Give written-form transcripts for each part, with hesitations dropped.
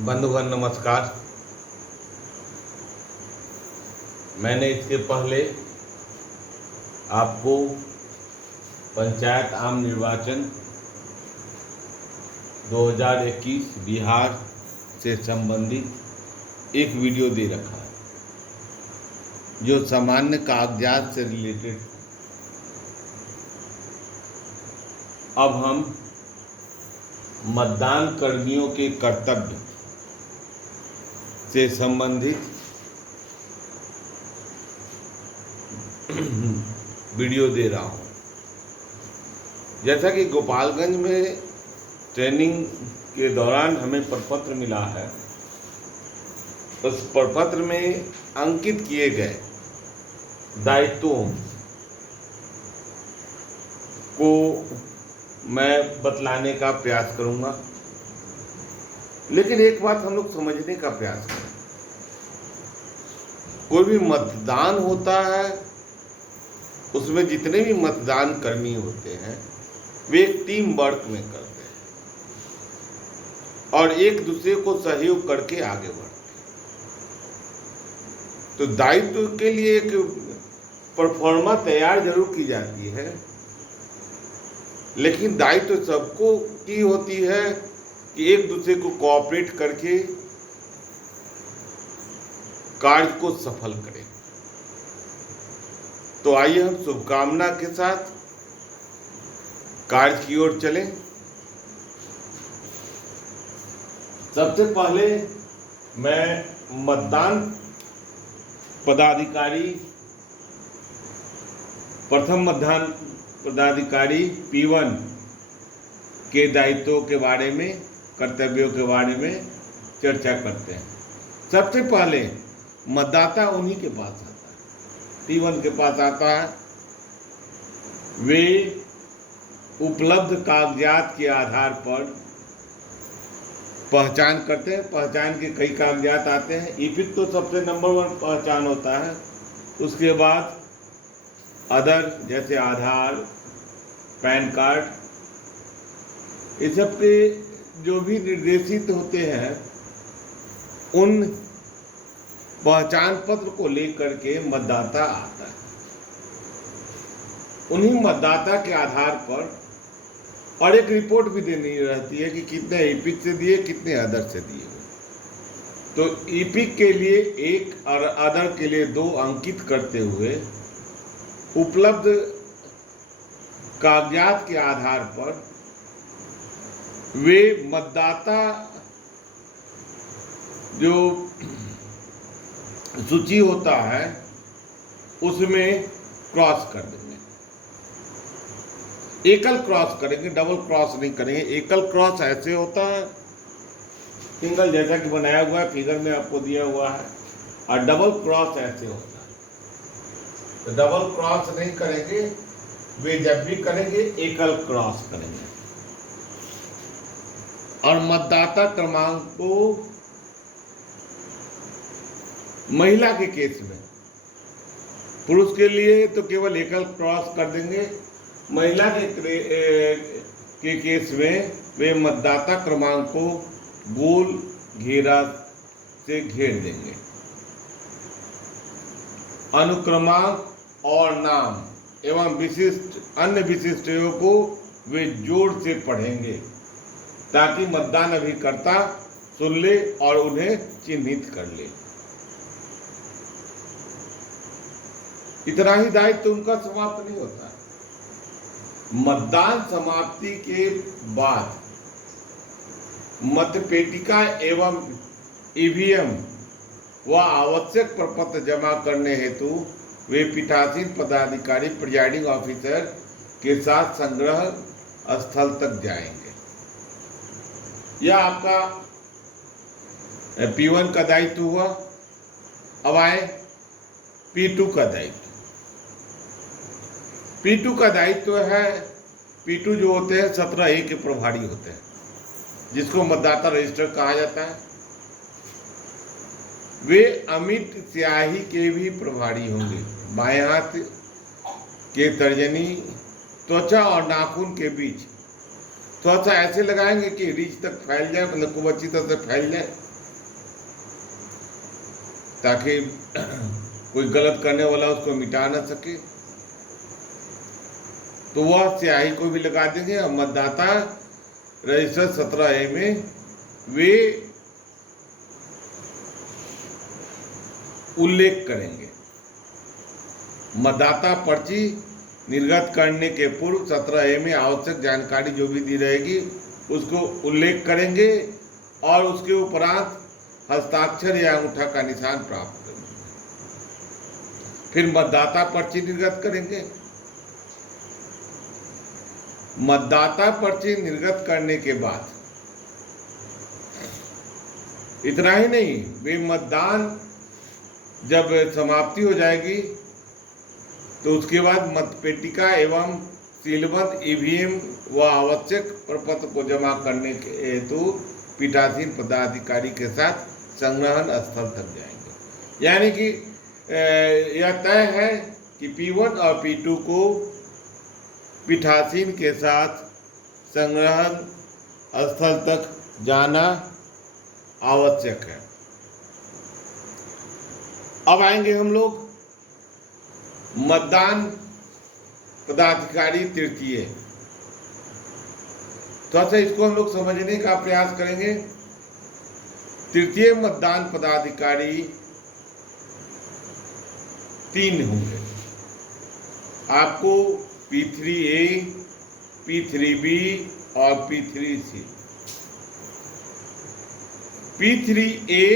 बंधुगण नमस्कार। मैंने इसके पहले आपको पंचायत आम निर्वाचन 2021 बिहार से संबंधित एक वीडियो दे रखा है जो सामान्य कागजात से रिलेटेड। अब हम मतदान कर्मियों के कर्तव्य से संबंधित वीडियो दे रहा हूँ। जैसा कि गोपालगंज में ट्रेनिंग के दौरान हमें प्रपत्र मिला है, उस प्रपत्र में अंकित किए गए दायित्वों को मैं बतलाने का प्रयास करूंगा। लेकिन एक बात हम लोग समझने का प्रयास करें, कोई भी मतदान होता है उसमें जितने भी मतदान कर्मी होते हैं वे एक टीम वर्क में करते हैं और एक दूसरे को सहयोग करके आगे बढ़ते हैं। तो दायित्व के लिए एक परफॉर्मा तैयार जरूर की जाती है, लेकिन दायित्व सबको की होती है कि एक दूसरे को कोऑपरेट करके कार्य को सफल करें। तो आइए हम शुभकामना के साथ कार्य की ओर चलें। सबसे पहले मैं मतदान पदाधिकारी, प्रथम मतदान पदाधिकारी P1 के दायित्वों के बारे में, कर्तव्यों के बारे में चर्चा करते हैं। सबसे पहले मतदाता उन्हीं के पास आता है, P1 के पास आता है। वे उपलब्ध कागजात के आधार पर पहचान करते हैं। पहचान के कई कागजात आते हैं। ईपिक तो सबसे नंबर 1 पहचान होता है। उसके बाद अदर जैसे आधार, पैन कार्ड, ये सब के जो भी निर्देशित होते हैं उन पहचान पत्र को लेकर के मतदाता आता है। उन्हीं मतदाता के आधार पर और एक रिपोर्ट भी देनी रहती है कि कितने ईपिक से दिए, कितने अदर से दिए। तो ईपिक के लिए 1 और अदर के लिए 2 अंकित करते हुए उपलब्ध कागजात के आधार पर वे मतदाता जो सूची होता है उसमें क्रॉस कर देंगे। एकल क्रॉस करेंगे, डबल क्रॉस नहीं करेंगे। एकल क्रॉस ऐसे होता है, सिंगल जैसा कि बनाया हुआ है, फिगर में आपको दिया हुआ है, और डबल क्रॉस ऐसे होता है। तो डबल क्रॉस नहीं करेंगे, वे जब भी करेंगे एकल क्रॉस करेंगे। और मतदाता क्रमांक को महिला के केस में, पुरुष के लिए तो केवल एकल क्रॉस कर देंगे। महिला के केस में वे मतदाता क्रमांक को गोल घेरा से घेर देंगे। अनुक्रमांक और नाम एवं विशिष्ट अन्य विशिष्टों को वे जोड़ से पढ़ेंगे ताकि मतदान अभिकर्ता सुन ले और उन्हें चिन्हित कर ले। इतना ही दायित्व उनका समाप्त नहीं होता। मतदान समाप्ति के बाद मतपेटिका एवं ईवीएम व आवश्यक प्रपत्र जमा करने हेतु वे पीठासीन पदाधिकारी प्रिजाइडिंग ऑफिसर के साथ संग्रह स्थल तक जाएंगे। यह आपका P1 का दायित्व हुआ। अब आए P2 का दायित्व। P2 का दायित्व है, P2 जो होते हैं 17A के प्रभारी होते हैं, जिसको मतदाता रजिस्टर कहा जाता है। वे अमिट स्याही के भी प्रभारी होंगे। बाएं हाथ के तर्जनी, त्वचा और नाखून के बीच थोड़ा सा ऐसे लगाएंगे कि रीछ तक फैल जाए, मतलब खूब अच्छी तरह से फैल जाए, ताकि कोई गलत करने वाला उसको मिटा ना सके। तो वह स्याही को भी लगा देंगे और मतदाता रजिस्टर 17A में वे उल्लेख करेंगे। मतदाता पर्ची निर्गत करने के पूर्व 17A में आवश्यक जानकारी जो भी दी रहेगी उसको उल्लेख करेंगे और उसके उपरांत हस्ताक्षर या अंगूठा का निशान प्राप्त करेंगे। फिर मतदाता पर्ची निर्गत करेंगे। मतदाता पर्ची निर्गत करने के बाद इतना ही नहीं, वे मतदान जब समाप्ति हो जाएगी तो उसके बाद मतपेटिका एवं सीलबंद ईवीएम व आवश्यक प्रपत्र को जमा करने के हेतु पीठासीन पदाधिकारी के साथ संग्रहण स्थल तक जाएंगे। यानी कि यह तय है कि P1 और P2 को पीठासीन के साथ संग्रहण स्थल तक जाना आवश्यक है। अब आएंगे हम लोग मतदान पदाधिकारी तृतीय। थोड़ा सा इसको हम लोग समझने का प्रयास करेंगे। तृतीय मतदान पदाधिकारी 3 होंगे। आपको P3A, P3B और P3C। P3A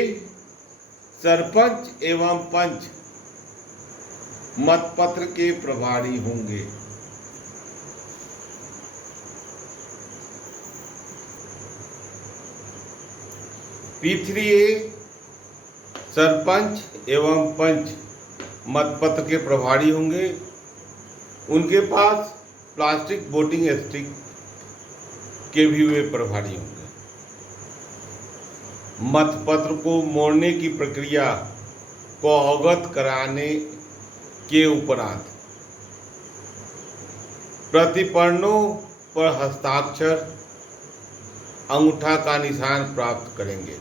सरपंच एवं पंच मतपत्र के प्रभारी होंगे। P3A सरपंच एवं पंच मतपत्र के प्रभारी होंगे। उनके पास प्लास्टिक वोटिंग स्टिक के भी वे प्रभारी होंगे। मतपत्र को मोड़ने की प्रक्रिया को अवगत कराने के उपरांत प्रतिपर्णों पर हस्ताक्षर, अंगूठा का निशान प्राप्त करेंगे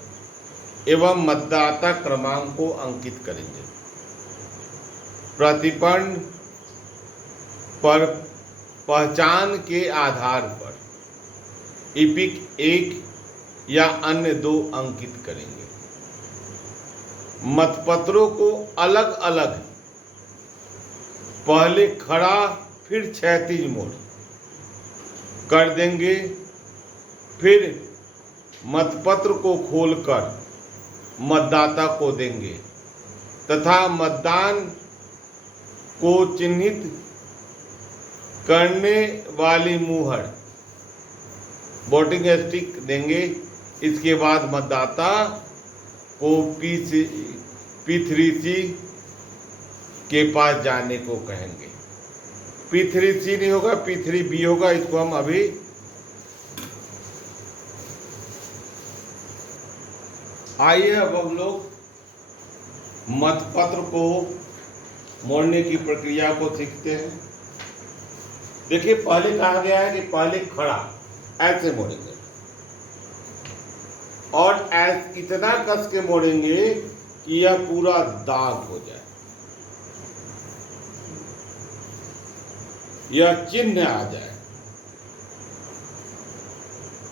एवं मतदाता क्रमांक को अंकित करेंगे। प्रतिपर्ण पर पहचान के आधार पर इपिक 1 या अन्य 2 अंकित करेंगे। मतपत्रों को अलग अलग पहले खड़ा फिर क्षैतिज मोड़ कर देंगे। फिर मतपत्र को खोलकर मतदाता को देंगे तथा मतदान को चिन्हित करने वाली मुहर वोटिंग स्टिक देंगे। इसके बाद मतदाता को P3C के पास जाने को कहेंगे। P3C नहीं होगा, P3B होगा। इसको हम अभी आइए अब हम लोग मतपत्र को मोड़ने की प्रक्रिया को सीखते हैं। देखिए, पहले कहा गया है कि पहले खड़ा ऐसे मोड़ेंगे और इतना कस के मोड़ेंगे कि यह पूरा दाग हो जाए, यह चिन्ह आ जाए।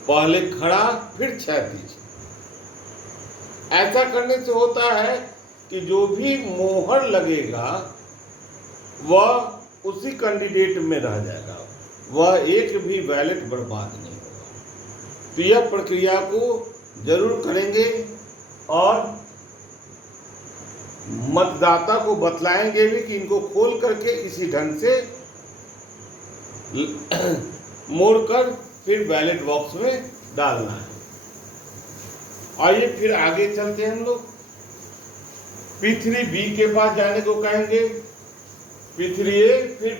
पहले खड़ा फिर क्षैतिज। ऐसा करने से होता है कि जो भी मोहर लगेगा वह उसी कैंडिडेट में रह जाएगा, वह एक भी बैलेट बर्बाद नहीं होगा। तो यह प्रक्रिया को जरूर करेंगे और मतदाता को बतलाएंगे भी कि इनको खोल करके इसी ढंग से मोड़कर फिर बैलेट बॉक्स में डालना है। आइए फिर आगे चलते हैं हम लोग। P3B के पास जाने को कहेंगे, P3A फिर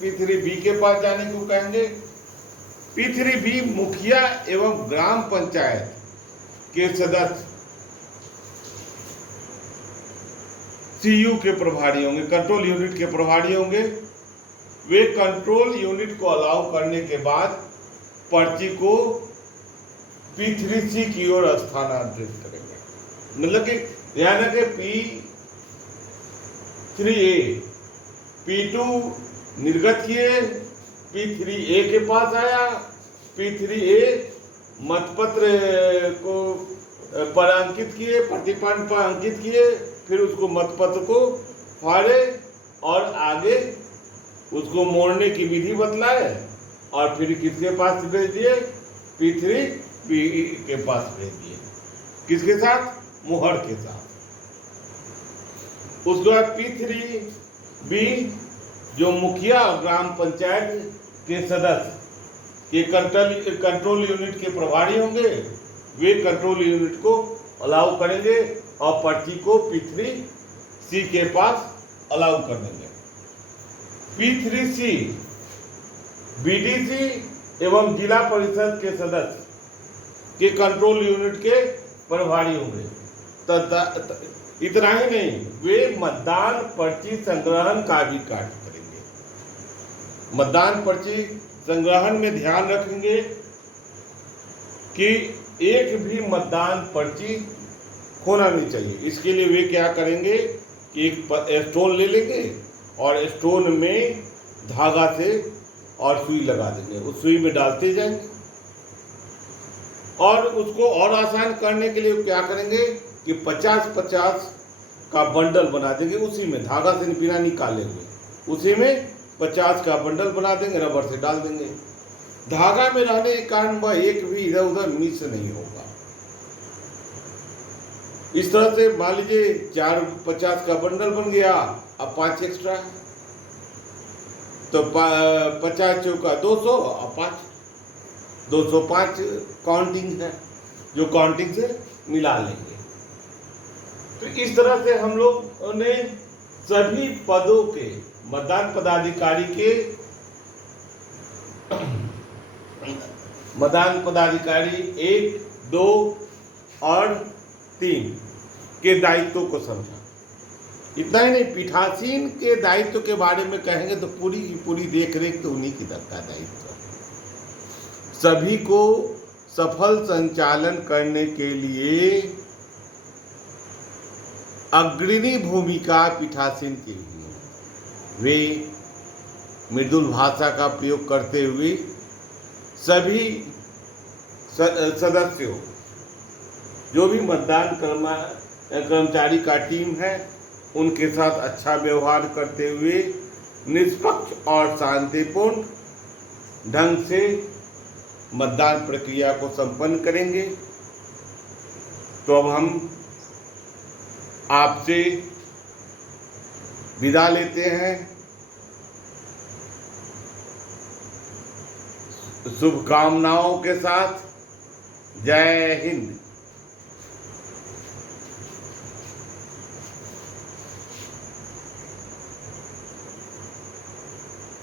P3B के पास जाने को कहेंगे। P3B मुखिया एवं ग्राम पंचायत के सदस्य CU के प्रभारी होंगे, कंट्रोल यूनिट के प्रभारी होंगे। वे कंट्रोल यूनिट को अलाउ करने के बाद पर्ची को P3C की ओर स्थानांतरित करेंगे। मतलब कि ध्यान रखें P3A, P2 निर्गत किए, P3A के पास आया, P3A मतपत्र को पर अंकित किए, प्रतिपादन पर अंकित किए, फिर उसको मतपत्र को फाड़े और आगे उसको मोड़ने की विधि बतलाए और फिर किसके पास भेज दिए, P3B के पास भेज दिए। किसके साथ? मुहर के साथ। उसके बाद P3B जो मुखिया ग्राम पंचायत के सदस्य के कंट्रोल यूनिट के प्रभारी होंगे, वे कंट्रोल यूनिट को अलाउ करेंगे और पर्ची को P3C के पास अलाउ कर देंगे। P3C BDC एवं जिला परिषद के सदस्य के कंट्रोल यूनिट के प्रभारी होंगे। इतना ही नहीं, वे मतदान पर्ची संग्रहण का भी कार्य करेंगे। मतदान पर्ची संग्रहण में ध्यान रखेंगे कि एक भी मतदान पर्ची खोना नहीं चाहिए। इसके लिए वे क्या करेंगे कि एक स्टोन ले लेंगे और स्टोन में धागा से और सुई लगा देंगे, उस सुई में डालते जाएंगे और उसको और आसान करने के लिए क्या करेंगे कि 50-50 का बंडल बना देंगे, उसी में धागा से बिना निकाले हुए उसी में 50 का बंडल बना देंगे, रबर से डाल देंगे। धागा में रहने के कारण वह एक भी इधर उधर मिस नहीं होगा। इस तरह से मान लीजिए 50 का बंडल बन गया, अब 5 एक्स्ट्रा है तो 50 चौका 200 और 5 205 काउंटिंग है, जो काउंटिंग से मिला लेंगे। तो इस तरह से हम लोग ने सभी पदों के मतदान पदाधिकारी 1, 2 और 3 के दायित्वों को समझा। इतना ही नहीं, पीठासीन के दायित्व के बारे में कहेंगे तो पूरी की पूरी देखरेख तो उन्हीं की का दायित्व। सभी को सफल संचालन करने के लिए अग्रणी भूमिका पीठासीन की हुई। वे मृदुल भाषा का प्रयोग करते हुए सभी सदस्यों, जो भी मतदान कर्मचारी का टीम है, उनके साथ अच्छा व्यवहार करते हुए निष्पक्ष और शांतिपूर्ण ढंग से मतदान प्रक्रिया को संपन्न करेंगे। तो अब हम आपसे विदा लेते हैं। शुभकामनाओं के साथ। जय हिंद।